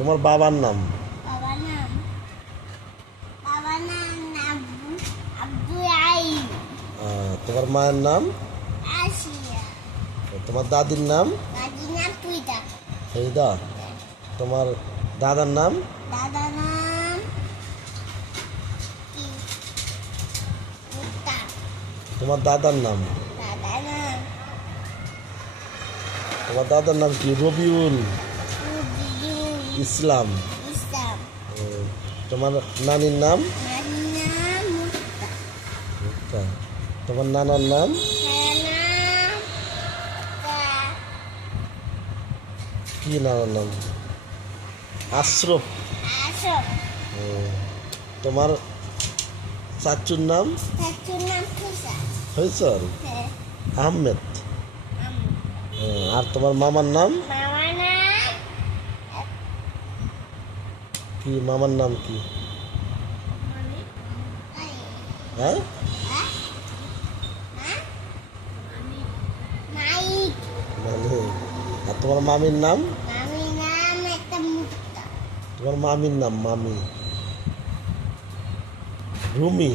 তোমার বাবার নাম? তোমার মায়ের নাম? তোমার দাদির নাম? ফেরিদা। তোমার দাদার নাম? তোমার দাদার নাম তোমার দাদার নাম কি? রুবিউল। ইসলাম। ইসলাম। তোমার নানির নাম। তোমার নানার নাম? কি নানার নাম? আশরফ। তোমার চাচুর নাম? ফৈসল। হ্যাঁ। আহমেদ। আর তোমার মামার নাম? কি? মামার নাম কি? হ্যাঁ? আর তোমার মামির নাম? তোমার মামির নাম মামি। রুমি।